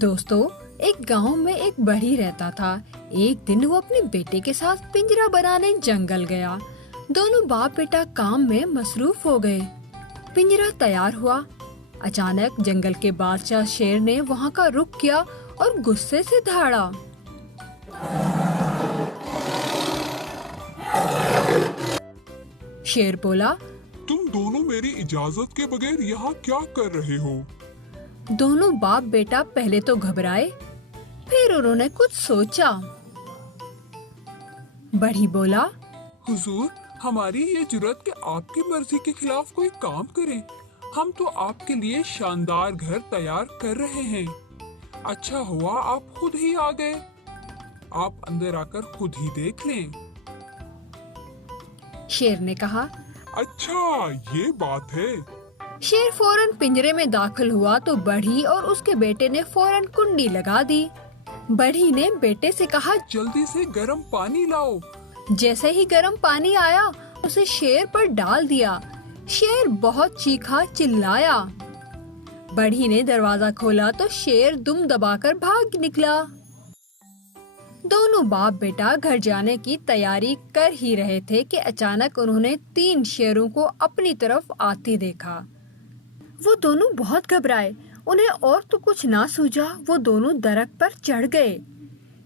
दोस्तों, एक गांव में एक बढ़ी रहता था। एक दिन वो अपने बेटे के साथ पिंजरा बनाने जंगल गया। दोनों बाप बेटा काम में मसरूफ हो गए। पिंजरा तैयार हुआ। अचानक जंगल के बादशाह शेर ने वहाँ का रुख किया और गुस्से से दहाड़ा। शेर बोला, तुम दोनों मेरी इजाजत के बगैर यहाँ क्या कर रहे हो? दोनों बाप बेटा पहले तो घबराए, फिर उन्होंने कुछ सोचा। बढ़ी बोला, हुजूर, हमारी ये जुर्रत कि आपकी मर्जी के खिलाफ कोई काम करें। हम तो आपके लिए शानदार घर तैयार कर रहे हैं। अच्छा हुआ आप खुद ही आ गए। आप अंदर आकर खुद ही देख लें। शेर ने कहा। अच्छा, ये बात है। शेर फौरन पिंजरे में दाखिल हुआ तो बढ़ी और उसके बेटे ने फौरन कुंडी लगा दी। बढ़ी ने बेटे से कहा, जल्दी से गर्म पानी लाओ। जैसे ही गर्म पानी आया उसे शेर पर डाल दिया। शेर बहुत चीखा, चिल्लाया। बढ़ी ने दरवाजा खोला तो शेर दुम दबाकर भाग निकला। दोनों बाप बेटा घर जाने की तैयारी कर ही रहे थे कि अचानक उन्होंने 3 शेरों को अपनी तरफ आते देखा। वो दोनों बहुत घबराए। उन्हें और तो कुछ ना सूझा, वो दोनों दरख्त पर चढ़ गए।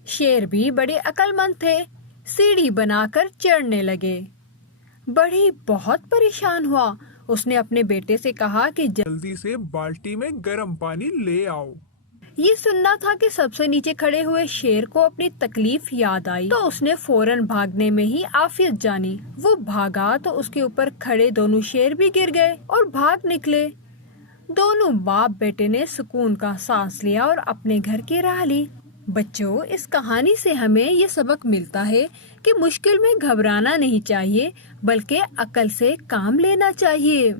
शेर भी बड़े अक्लमंद थे, सीढ़ी बनाकर चढ़ने लगे। बढ़ी बहुत परेशान हुआ। उसने अपने बेटे से कहा कि जल्दी से बाल्टी में गर्म पानी ले आओ। ये सुनना था कि सबसे नीचे खड़े हुए शेर को अपनी तकलीफ याद आई तो उसने फौरन भागने में ही आफियत जानी। वो भागा तो उसके ऊपर खड़े दोनों शेर भी गिर गए और भाग निकले। दोनों बाप बेटे ने सुकून का सांस लिया और अपने घर की राह ली। बच्चों, इस कहानी से हमें ये सबक मिलता है कि मुश्किल में घबराना नहीं चाहिए, बल्कि अक्ल से काम लेना चाहिए।